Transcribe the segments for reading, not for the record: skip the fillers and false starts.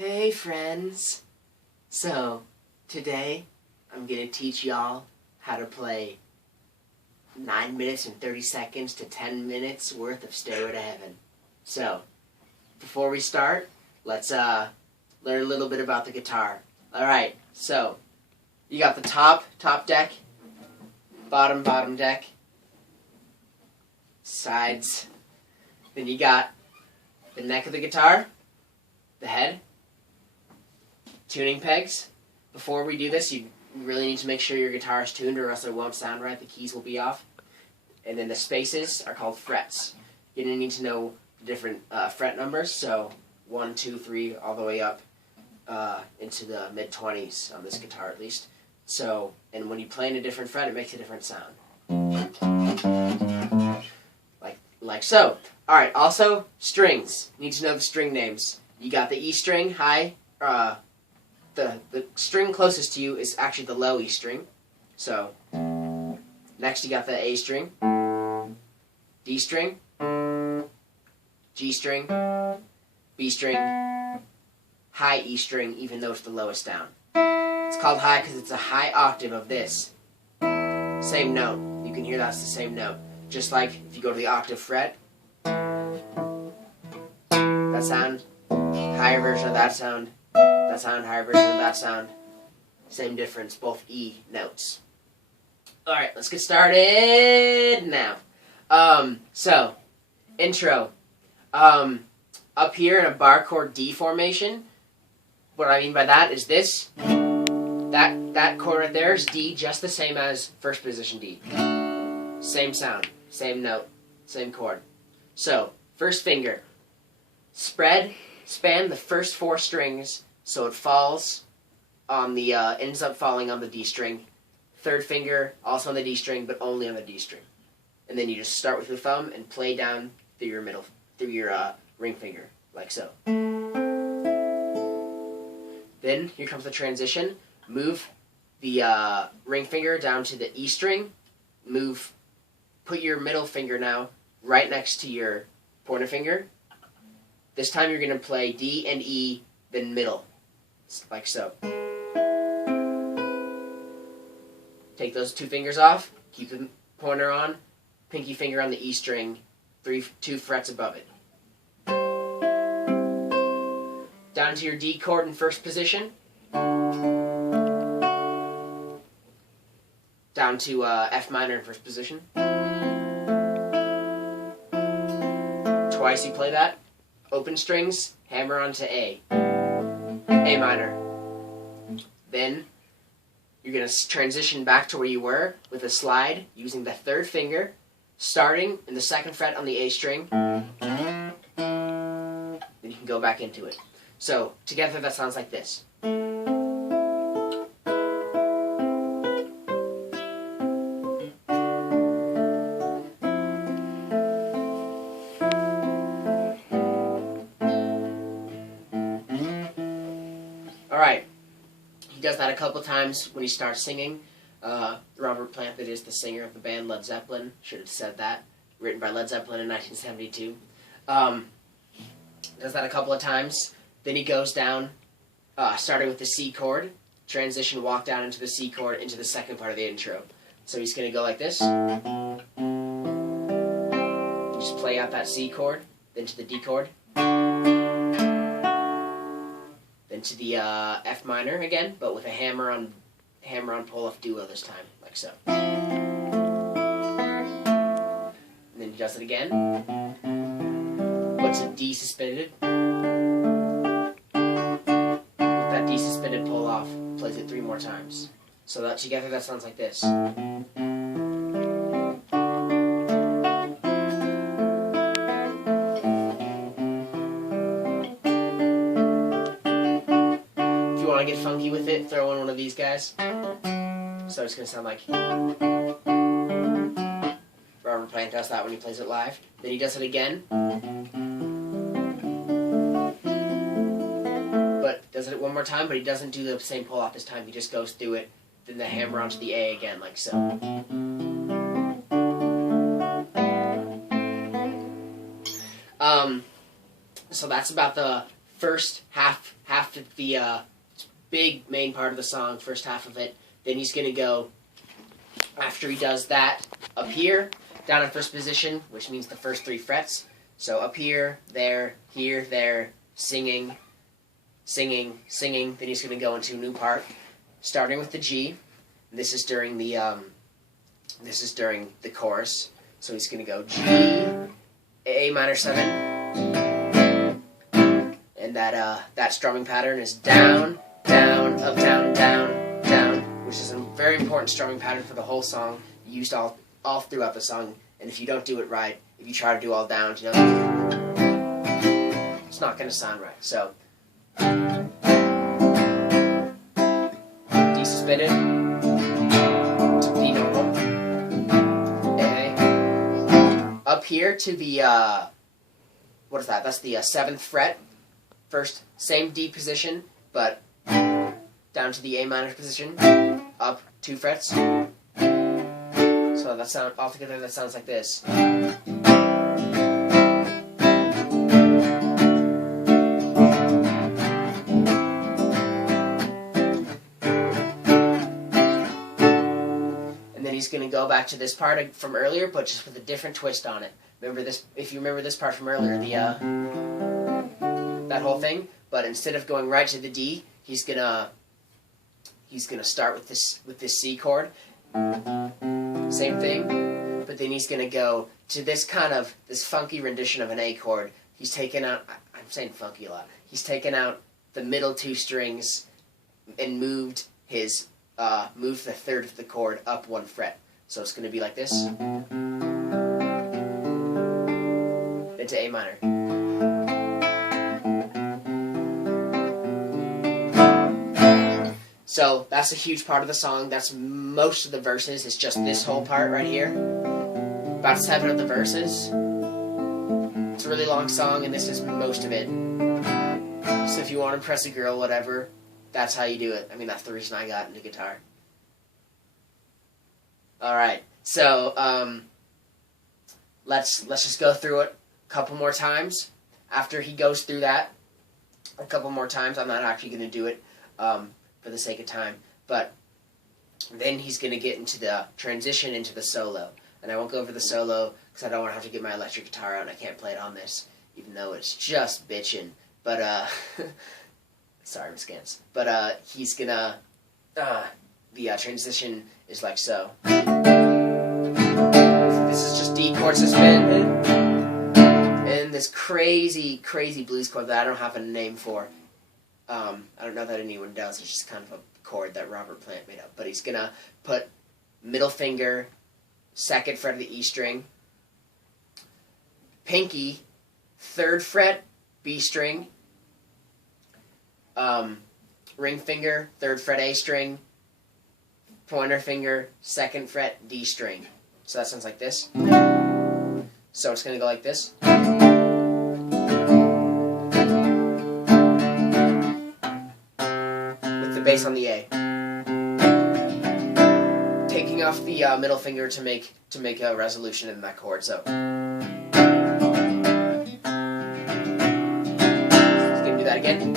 Hey friends! So, today I'm going to teach y'all how to play 9 minutes and 30 seconds to 10 minutes worth of Stairway to Heaven. So, before we start, let's learn a little bit about the guitar. Alright, so, you got the top deck, bottom deck, sides, then you got the neck of the guitar, the head, tuning pegs. Before we do this, you really need to make sure your guitar is tuned or else it won't sound right. The keys will be off. And then the spaces are called frets. You're going to need to know the different fret numbers, so 1, 2, 3, all the way up into the mid-20s on this guitar at least. So, and when you play in a different fret, it makes a different sound. Like so. Alright, also, strings. You need to know the string names. You got the E string, high, the string closest to you is actually the low E string. So, next you got the A string, D string, G string, B string, high E string, even though it's the lowest down. It's called high because it's a high octave of this. Same note. You can hear that's the same note. Just like if you go to the octave fret, that sound, higher version of that sound, higher version of that sound. Same difference, both E notes. Alright, let's get started now. So, intro. Up here in a bar chord D formation, what I mean by that is this. That chord right there is D, just the same as first position D. Same sound, same note, same chord. So, first finger. Span the first 4 strings so it falls on the, ends up falling on the D string. Third finger, also on the D string, but only on the D string. And then you just start with your thumb and play down through your ring finger, like so. Then, here comes the transition. Move the ring finger down to the E string. Put your middle finger now right next to your pointer finger. This time you're going to play D and E, then middle, like so. Take those 2 fingers off, keep the pointer on, pinky finger on the E string, 2 frets above it. Down to your D chord in first position. Down to F minor in first position. Twice you play that. Open strings, hammer onto A. A minor. Then you're going to transition back to where you were with a slide using the 3rd finger, starting in the 2nd fret on the A string. Then you can go back into it. So, together that sounds like this. Alright, he does that a couple times when he starts singing. Robert Plant, that is the singer of the band Led Zeppelin, should have said that, written by Led Zeppelin in 1972. Does that a couple of times. Then he goes down, starting with the C chord, transition, walk down into the C chord, into the second part of the intro. So he's going to go like this. You just play out that C chord, then to the D chord. Then to the F minor again, but with a hammer on pull-off duo this time, like so. And then he does it again. Puts a D suspended. With that D suspended pull-off, plays it 3 more times. So that together that sounds like this. Want to get funky with it, throw in one of these guys. So it's going to sound like Robert Plant does that when he plays it live. Then he does it again, but does it 1 more time, but he doesn't do the same pull off this time. He just goes through it, then the hammer onto the A again, like so. So that's about the first half of the big main part of the song, first half of it. Then he's going to go, after he does that, up here, down in first position, which means the first 3 frets. So up here, there, singing, singing, singing. Then he's going to go into a new part, starting with the G. This is during the chorus. So he's going to go G, A minor 7, and that strumming pattern is down, down, up, down, down, down, which is a very important strumming pattern for the whole song, used all throughout the song. And if you don't do it right, if you try to do all downs, it's not going to sound right. So D suspended, D normal, A. Up here to the what is that? That's the 7th fret. First, same D position, but down to the A minor position, up 2 frets. So that sound altogether, that sounds like this. And then he's going to go back to this part from earlier, but just with a different twist on it. Remember this? If you remember this part from earlier, that whole thing. But instead of going right to the D, he's gonna start with this C chord. Same thing, but then he's going to go to this funky rendition of an A chord. He's taken out, I'm saying funky a lot, he's taken out the middle 2 strings and moved the 3rd of the chord up 1 fret. So it's going to be like this. Then to A minor. So that's a huge part of the song. That's most of the verses. It's just this whole part right here. About 7 of the verses. It's a really long song, and this is most of it. So if you want to impress a girl, whatever, that's how you do it. I mean, that's the reason I got into guitar. All right. So let's just go through it a couple more times. After he goes through that a couple more times, I'm not actually going to do it. For the sake of time, but then he's going to get into the transition into the solo, and I won't go over the solo because I don't want to have to get my electric guitar out and I can't play it on this, even though it's just bitchin', but sorry Miss Gantz, but he's gonna the transition is like so. This is just D chord suspended, and this crazy blues chord that I don't have a name for. I don't know that anyone does. It's just kind of a chord that Robert Plant made up. But he's going to put middle finger, 2nd fret of the E string, pinky, 3rd fret, B string, ring finger, 3rd fret, A string, pointer finger, 2nd fret, D string. So that sounds like this. So it's going to go like this. Bass on the A, taking off the middle finger to make a resolution in that chord. So just gonna do that again.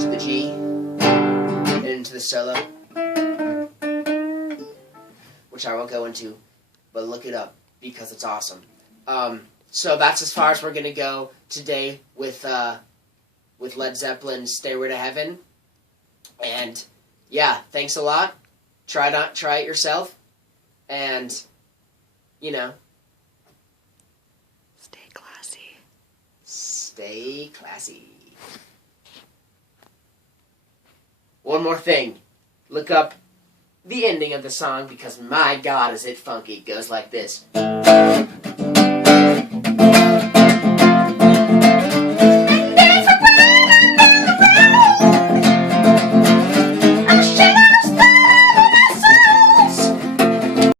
To the G and into the solo, which I won't go into, but look it up because it's awesome. So that's as far as we're going to go today with Led Zeppelin's Stairway to Heaven. And yeah, thanks a lot. Try it yourself. And, stay classy. Stay classy. One more thing. Look up the ending of the song because my God is it funky. It goes like this.